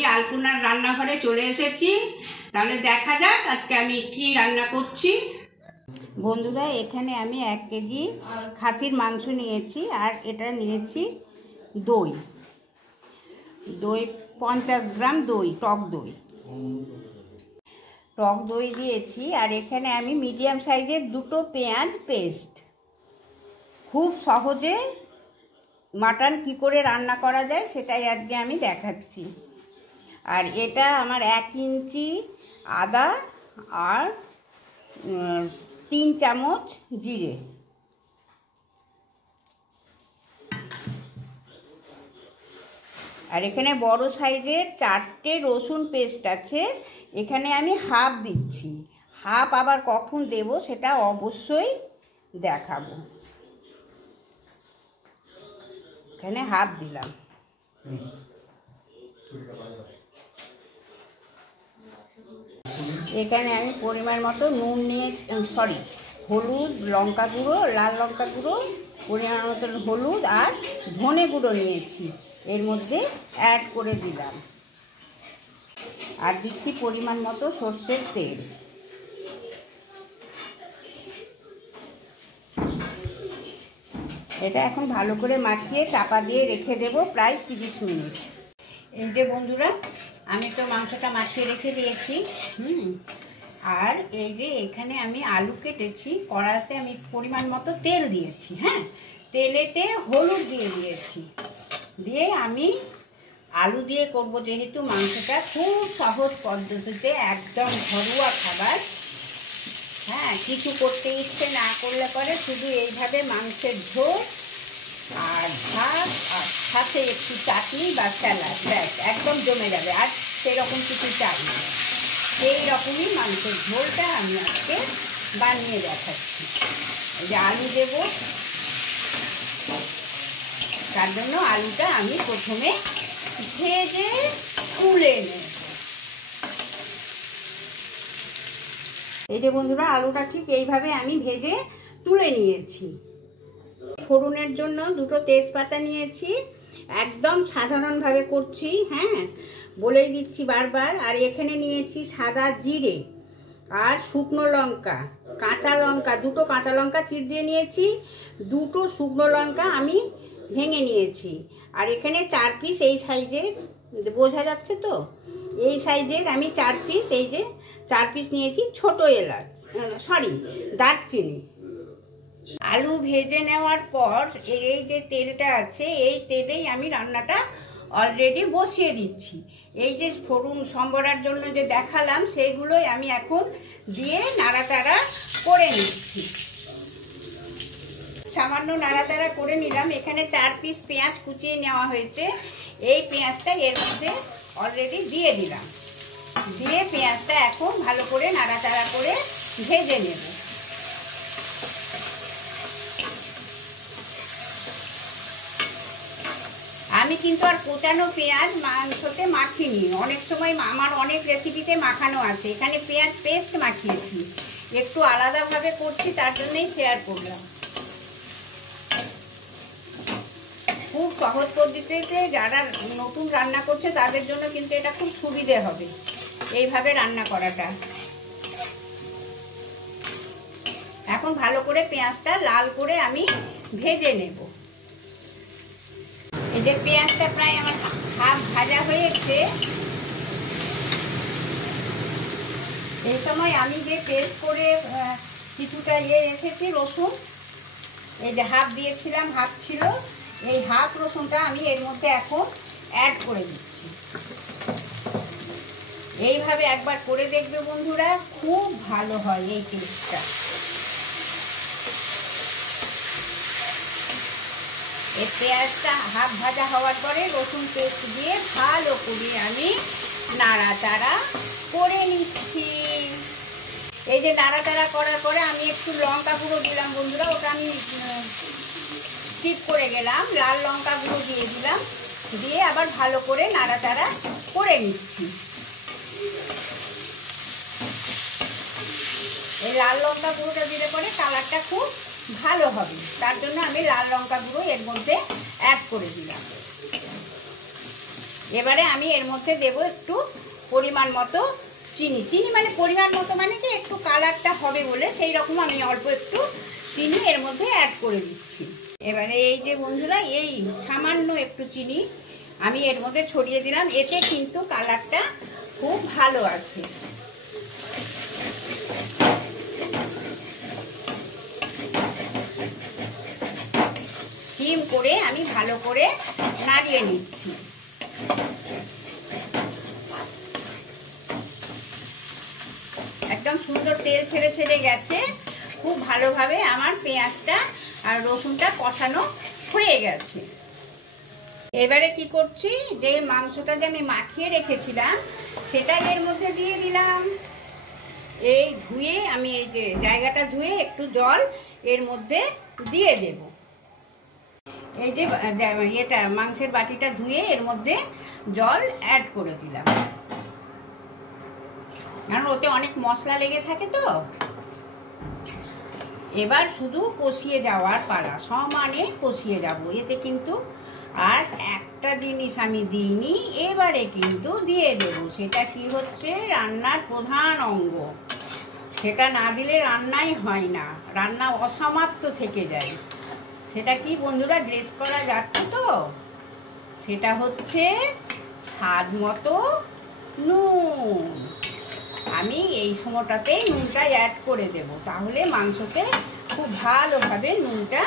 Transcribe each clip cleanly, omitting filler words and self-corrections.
আমি আলপনার রান্নাঘরে চলে এসেছি। তাহলে দেখা যাক আজকে আমি কি রান্না করছি। বন্ধুরা, এখানে আমি 1 কেজি খাসির মাংস নিয়েছি আর এটা নিয়েছি দই 50 গ্রাম দই, টক দই দিয়েছি। আর এখানে আমি মিডিয়াম সাইজের 2টো পেঁয়াজ পেস্ট। খুব সহজে মাটন কি করে রান্না করা যায় সেটাই আজকে আমি দেখাচ্ছি। আর এটা আমার 1 ইঞ্চি আদা আর 3 চামচ জিরে। আর এখানে বড় সাইজের 4টে রসুন পেস্ট আছে, এখানে আমি হাফ দিচ্ছি। হাফ আবার কখন দেব সেটা অবশ্যই দেখাবো। এখানে হাফ দিলাম। এখানে আমি পরিমাণ মতো নুন নিয়ে হলুদ, লঙ্কা গুঁড়ো, লাল লঙ্কা গুঁড়ো, পরিমাণ মতো হলুদ আর ধনে গুঁড়ো নিয়েছি, এর মধ্যে অ্যাড করে দিলাম। আর দিচ্ছি পরিমাণ মতো সর্ষের তেল। এটা এখন ভালো করে মাখিয়ে চাপা দিয়ে রেখে দেব প্রায় 30 মিনিট। এই যে বন্ধুরা, আমি তো মাংসটা মাখিয়ে রেখে দিয়েছি। আর এই যে এখানে আমি আলু কেটেছি, কড়াইতে আমি পরিমাণ মতো তেল দিয়েছি। হ্যাঁ, তেলেতে হলুদ দিয়েছি। দিয়ে আমি আলু দিয়ে করব, যেহেতু মাংসটা খুব সহজ পদ্ধতিতে, একদম ঘরোয়া খাবার। হ্যাঁ, কিছু করতে ইচ্ছে না করলে পরে শুধু এইভাবে মাংসের ঝোল আর ভাত আর সাথে একটু চাটনি বা স্যালাড, ব্যাস একদম জমে যাবে। আর সেরকম কিছু চাই না। সেই রকমই মাংসের ঝোলটা আমি আজকে বানিয়ে দেখাচ্ছি। এই যে আলু দেব, তার জন্য আলুটা আমি প্রথমে ভেজে তুলে নেব। এই যে বন্ধুরা, আলুটা ঠিক এইভাবে আমি ভেজে তুলে নিয়েছি। ফোড়নের জন্য 2টো তেজপাতা নিয়েছি, একদম সাধারণভাবে করছি। হ্যাঁ, বলেই দিচ্ছি বারবার। আর এখানে নিয়েছি সাদা জিরে আর শুকনো লঙ্কা, কাঁচা লঙ্কা, 2টো কাঁচা লঙ্কা চিড় দিয়ে নিয়েছি, 2টো শুকনো লঙ্কা আমি ভেঙে নিয়েছি। আর এখানে 4 পিস এই সাইজের, বোঝা যাচ্ছে তো, এই সাইজের আমি 4 পিস, এই যে 4 পিস নিয়েছি ছোট এলাচ, দারচিনি। আলু ভেজে নেওয়ার পর এই যে তেলটা আছে, এই তেলেই আমি রান্নাটা অলরেডি বসিয়ে দিচ্ছি। এই যে ফোড়ন সম্বরার জন্য যে দেখালাম, সেইগুলোই আমি এখন দিয়ে নাড়াচাড়া করে নিচ্ছি। সামান্য নাড়াচাড়া করে নিলাম। এখানে 4 পিস পেঁয়াজ কুচিয়ে নেওয়া হয়েছে, এই পেঁয়াজটা এর মধ্যে অলরেডি দিয়ে দিলাম। দিয়ে পেঁয়াজটা এখন ভালো করে নাড়াচাড়া করে ভেজে নেব। আমি কিন্তু আর কোটানো পেঁয়াজ মাংসতে মাখিনি। অনেক সময় আমার অনেক রেসিপিতে মাখানো আছে, এখানে পেঁয়াজ পেস্ট মাখিয়েছি। একটু আলাদাভাবে করছি, তার জন্যই শেয়ার করলাম। খুব সহজ পদ্ধতিতে যারা নতুন রান্না করছে তাদের জন্য কিন্তু এটা খুব সুবিধে হবে, এইভাবে রান্না করাটা। এখন ভালো করে পেঁয়াজটা লাল করে আমি ভেজে নেব। এই যে পেঁয়াজটা প্রায় আমার হাফ ভাজা হয়েছে। এই সময় আমি যে পেস্ট করে কিছুটা রেখেছি রসুন, এই যে হাফ দিয়েছিলাম, হাফ ছিল, এই হাফ রসুনটা আমি এর মধ্যে এখন অ্যাড করে দিচ্ছি। এইভাবে একবার করে দেখবে বন্ধুরা, খুব ভালো হয় এই পেস্টটা। এই পেঁয়াজটা হাফ ভাজা হওয়ার পরে রসুন পেস্ট দিয়ে ভালো করে আমি নাড়াচাড়া করে নিচ্ছি। এই যে নাড়াচাড়া করার পরে আমি একটু লঙ্কা গুঁড়ো দিলাম বন্ধুরা, ওটা আমি স্কিপ করে গেলাম। লাল লঙ্কা গুঁড়ো দিয়ে দিলাম, দিয়ে আবার ভালো করে নাড়াচাড়া করে নিচ্ছি। এই লাল লঙ্কা গুঁড়োটা দিলে পরে কালারটা খুব ভালো হবে, তার জন্য আমি লাল লঙ্কা গুঁড়ো এর মধ্যে অ্যাড করে দিলাম। এবারে আমি এর মধ্যে দেব একটু পরিমাণ মতো চিনি। চিনি মানে পরিমাণ মতো মানে কি একটু কালারটা হবে বলে সেই রকম আমি অল্প একটু চিনি এর মধ্যে অ্যাড করে দিচ্ছি। এবারে এই যে বন্ধুরা, এই সামান্য একটু চিনি আমি এর মধ্যে ছড়িয়ে দিলাম। এতে কিন্তু কালারটা খুব ভালো আসে। সিম করে আমি ভালো করে নাড়িয়ে নিচ্ছি। একদম সুন্দর তেল ছেড়ে ছেড়ে গেছে। খুব ভালোভাবে আমার পেঁয়াজটা আর রসুনটা কষানো হয়ে গেছে। এবারে কি করছি, যে মাংসটা যে আমি মাখিয়ে রেখেছিলাম সেটা এর মধ্যে দিয়ে দিলাম। এই ধুয়ে আমি এই যে জায়গাটা ধুয়ে একটু জল এর মধ্যে দিয়ে দেব। এই যে এটা মাংসের বাটিটা ধুয়ে এর মধ্যে জল অ্যাড করে দিলাম, কারণ ওতে অনেক মশলা লেগে থাকে তো। এবার শুধু কষিয়ে যাওয়ার পালা, সমানে কষিয়ে যাব। এতে কিন্তু আর একটা জিনিস আমি দিইনি, এবারে কিন্তু দিয়ে দেব। সেটা কি হচ্ছে, রান্নার প্রধান অঙ্গ। সেটা না দিলে রান্নাই হয় না, রান্না অসমাপ্ত থেকে যায়। সেটা কি বন্ধুরা, গেস করা যাচ্ছে তো? সেটা হচ্ছে স্বাদ মতো নুন। আমি এই সময়টাতেই নুনটা অ্যাড করে দেব, তাহলে মাংসতে খুব ভালোভাবে নুনটা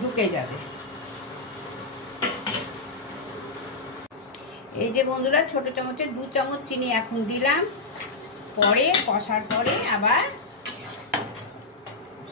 ঢুকে যাবে। এই যে বন্ধুরা, ছোট চামচের 2 চামচ চিনি এখন দিলাম। পরে কষার পরে আবার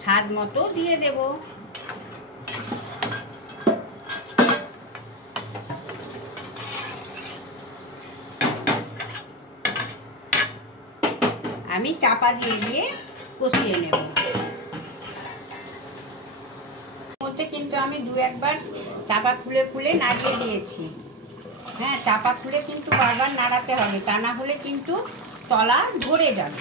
স্বাদ মতো দিয়ে দেব। আমি চাপা দিয়ে দিয়ে কষিয়ে নেব। মধ্যে কিন্তু আমি 2-1 বার চাপা খুলে খুলে নাড়িয়ে দিয়েছি। হ্যাঁ, চাপা খুলে কিন্তু বারবার নাড়াতে হবে, তা না হলে কিন্তু তলা ধরে যাবে।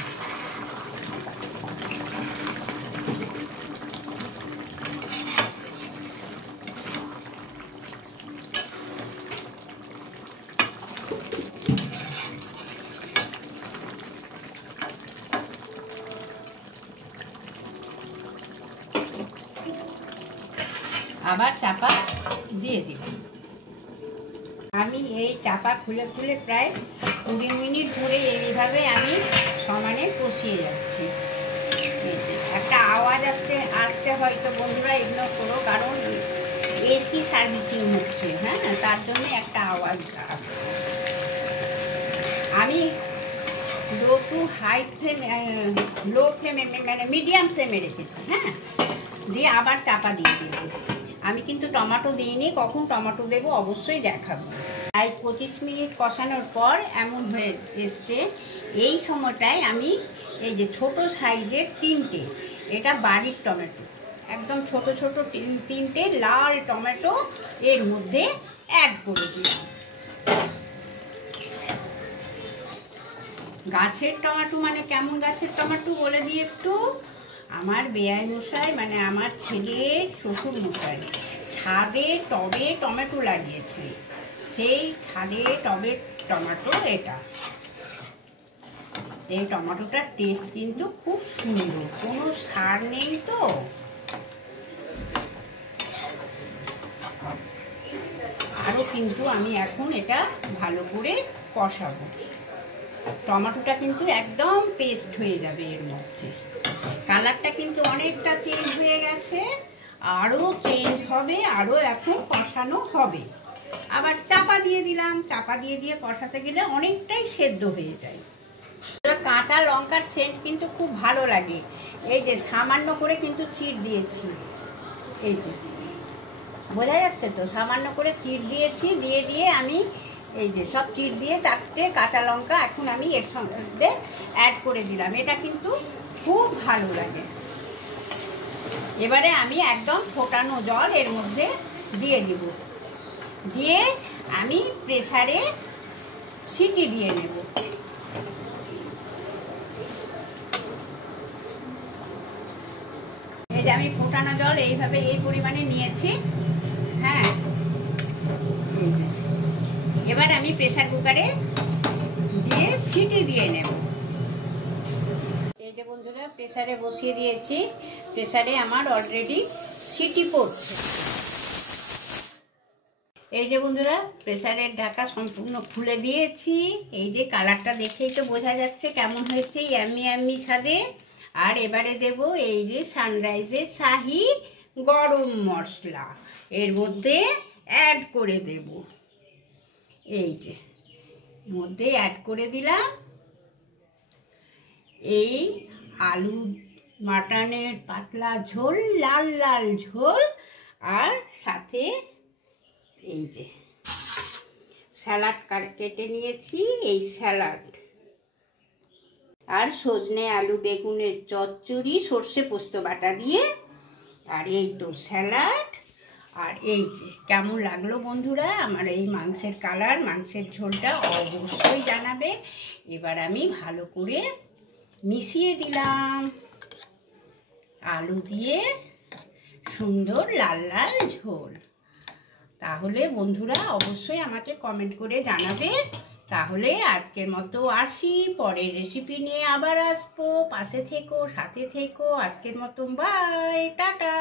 আবার চাপা দিয়ে দিব। আমি এই চাপা খুলে খুলে প্রায় 20 মিনিট ধরে এইভাবে আমি সমানে কষিয়ে যাচ্ছি। একটা আওয়াজ আসতে হয়তো বন্ধুরা ইগনোর করো, কারণ এসি সার্ভিসিং হচ্ছে। হ্যাঁ, তার জন্য একটা আওয়াজ আসছে। আমি লো টু হাই ফ্লেমে, লো ফ্লেমে মানে মিডিয়াম ফ্লেমে রেখেছি। হ্যাঁ, দিয়ে আবার চাপা দিয়ে দিই। আমি কিন্তু টমেটো দিইনি, কখন টমেটো দেবো অবশ্যই দেখাবো। তাই 25 মিনিট কষানোর পর এমন হয়ে এসছে। এই সময়টায় আমি এই যে ছোট সাইজের 3টে, এটা বাড়ির টমেটো, একদম ছোট ছোট 3টে লাল টমেটো এর মধ্যে অ্যাড করে দিলাম। গাছের টমেটো মানে কেমন গাছের টমেটো বলে দিই একটু। আমার বেয়াই মশাই মানে আমার ছেলের শ্বশুর মশাই ছাদে টবে টমেটো লাগিয়েছে, সেই ছাদে টবের টমেটো এটা। এই টমেটোটার টেস্ট কিন্তু খুব সুন্দর, কোনো সার নেই তো। আরও কিন্তু আমি এখন এটা ভালো করে কষাবো। টমেটোটা কিন্তু একদম পেস্ট হয়ে যাবে এর মধ্যে। কালারটা কিন্তু অনেকটা চেঞ্জ হয়ে গেছে, আরও চেঞ্জ হবে, আরও এখন কষানো হবে। আবার চাপা দিয়ে দিলাম। চাপা দিয়ে দিয়ে কষাতে গেলে অনেকটাই সেদ্ধ হয়ে যায়। কাঁচা লঙ্কার সেন্ট কিন্তু খুব ভালো লাগে। এই যে সামান্য করে কিন্তু চিড় দিয়েছি, এই যে বোঝা যাচ্ছে তো, সামান্য করে চিড় দিয়েছি। দিয়ে দিয়ে আমি এই যে সব চিড় দিয়ে 4টে কাঁচা লঙ্কা এখন আমি এর সঙ্গে অ্যাড করে দিলাম। এটা কিন্তু খুব ভালো লাগে। এবারে আমি একদম ফোটানো জল এর মধ্যে দিয়ে দিব। দিয়ে আমি প্রেসারে সিটি দিয়ে নেব। এই যে আমি ফোটানো জল এইভাবে এই পরিমাণে নিয়েছি। হ্যাঁ, আমি প্রেসার কুকারে দিয়ে সিটি দিয়ে নেব। এই যে বন্ধুরা প্রেসারে বসিয়ে দিয়েছি, প্রেসারে আমার অলরেডি সিটি পড়ছে। এই যে বন্ধুরা প্রেসারের ঢাকা সম্পূর্ণ খুলে দিয়েছি। এই যে কালারটা দেখেই তো বোঝা যাচ্ছে কেমন হয়েছে, ইয়াম্মি ইয়াম্মি স্বাদে। আর এবারে দেব এই যে সানরাইজের শাহি গরম মশলা এর মধ্যে অ্যাড করে দেব। এই যে মধ্যে অ্যাড করে দিলাম। এই আলু মাটনের পাতলা ঝোল, লাল লাল ঝোল, আর সাথে এই যে স্যালাড কেটে নিয়েছি, এই স্যালাড, আর সজনে আলু বেগুনের চচ্চড়ি সর্ষে পোস্ত বাটা দিয়ে, আর এই তো স্যালাড। আর এই যে কেমন লাগলো বন্ধুরা আমার এই মাংসের কালার, মাংসের ঝোলটা অবশ্যই জানাবে। এবার আমি ভালো করে মিশিয়ে দিলাম আলু দিয়ে সুন্দর লাল লাল ঝোল। তাহলে বন্ধুরা অবশ্যই আমাকে কমেন্ট করে জানাবে। তাহলে আজকের মতো আসি, পরের রেসিপি নিয়ে আবার আসবো। পাশে থেকো, সাথে থেকো। আজকের মতো বাই, টাটা।